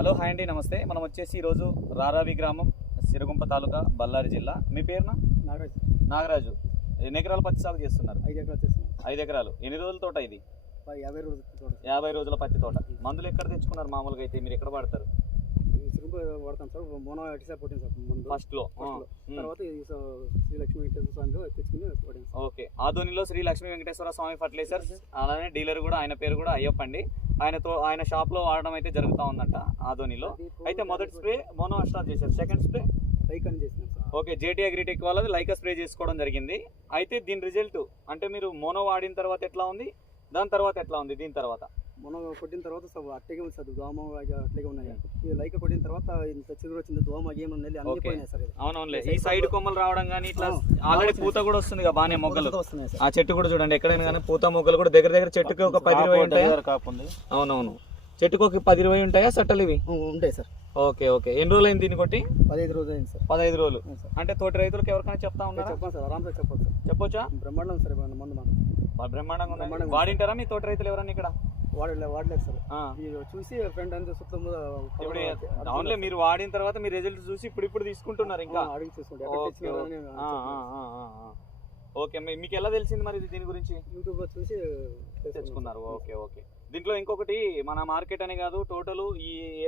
Hello hi అండి, నమస్తే. మనం వచ్చేసి ఈరోజు రారావి గ్రామం, సిరగుంప తాలూకా, బళ్ళారి జిల్లా. మీ పేరున? నాగరాజు. ఎన్ని ఎకరాలు పత్తి సాగు చేస్తున్నారు? 5 ఎకరాలు చేస్తున్నాం. 5 ఎకరాలు. ఎన్ని రోజుల తోట ఇది? 50 రోజుల తోట. 50 రోజుల పత్తి తోట. మందులు ఎక్కడ తెచ్చుకున్నారు మామూలుగా అయితే? మీరు ఎక్కడ వాడతారు? వాడతాం సార్. మోనో అటిసా కొట్టింది సార్ ముందు ఫస్ట్ లో. తర్వాత శ్రీ లక్ష్మీ వెంకటేశ్వర స్వామిలో తెచ్చుకుని కొట్టింది. ఓకే. ఆదోనిలో శ్రీ లక్ష్మీ వెంకటేశ్వర స్వామి ఫర్టిలైజర్స్, అలానే డీలర్ కూడా ఆయన పేరు కూడా అయ్యప్ప అండి. ఆయన షాప్ లో వాడడం అయితే జరుగుతూ ఉందంట ఆదోనిలో. అయితే మొదటి స్ప్రే మోనో అస్ట్రా చేశారు, సెకండ్ స్ప్రే లైక్ అని చేసినాం సార్. ఓకే, జేటీ అగ్రిటెక్ వాళ్ళది లైకా స్ప్రే చేసుకోవడం జరిగింది. అయితే దీని రిజల్ట్ అంటే మీరు మోనో వాడిన తర్వాత ఎట్లా ఉంది, దాని తర్వాత ఎట్లా ఉంది, దీని తర్వాత? మొన్న కొట్టిన తర్వాత అట్టగే ఉంది సార్, దోమ అట్లాగే ఉన్నాయి. ఈ లైక్ కొట్టిన తర్వాత ఇంత చిగురు వచ్చింది, దోమ ఏమన్నా అన్ని పోయినాయి సార్. అవునవునులే, ఈ సైడ్ కొమ్మలు రావడం కానీ ఇట్లా ఆల్రెడీ పూత కూడా వస్తుంది కదా, బాగానే మొగ్గలు వస్తున్నాయి. ఆ చెట్టు కూడా చూడండి, ఎక్కడైనా కానీ పూత మొగ్గలు కూడా దగ్గర దగ్గర చెట్టుకి ఒక 10-20 ఉంటాయి. అవునవును, చెట్టుకు ఒక 10-20 ఉంటాయా సట్టలు ఇవి? ఉంటాయి సార్. Okay okay. ఎన్ని రోజులు అయింది దీన్ని కొట్టి? 15 రోజులు అయింది సార్. 15 రోజులు. అంటే తోటి రైతులకు ఎవరికైనా చెప్తా ఉన్నారు? చెప్పండి సార్, ఆరాంసే చెప్పండి సార్. చెప్పొచ్చా? బ్రహ్మాండం సార్ మందు బ్రహ్మాండంగా ఉంది. వాడింటారా మీ తోటి రైతులు ఎవరన్నా ఇక్కడ? వాడలేదు సార్. చూసి ఫ్రెండ్ అంతా సుత్తం ఇప్పుడు అవునులే, మీరు వాడిన తర్వాత మీ రిజల్ట్ చూసి ఇప్పుడు తీసుకుంటున్నారు ఇంకా? అడిగి చూసుకుంటే ఓకే. మీకు ఎలా తెలిసింది మరి దీని గురించి? యూట్యూబ్ లో చూసి తెచ్చుకున్నారు. Okay okay. దీంట్లో ఇంకొకటి, మన మార్కెట్ అని కాదు, టోటల్ ఈ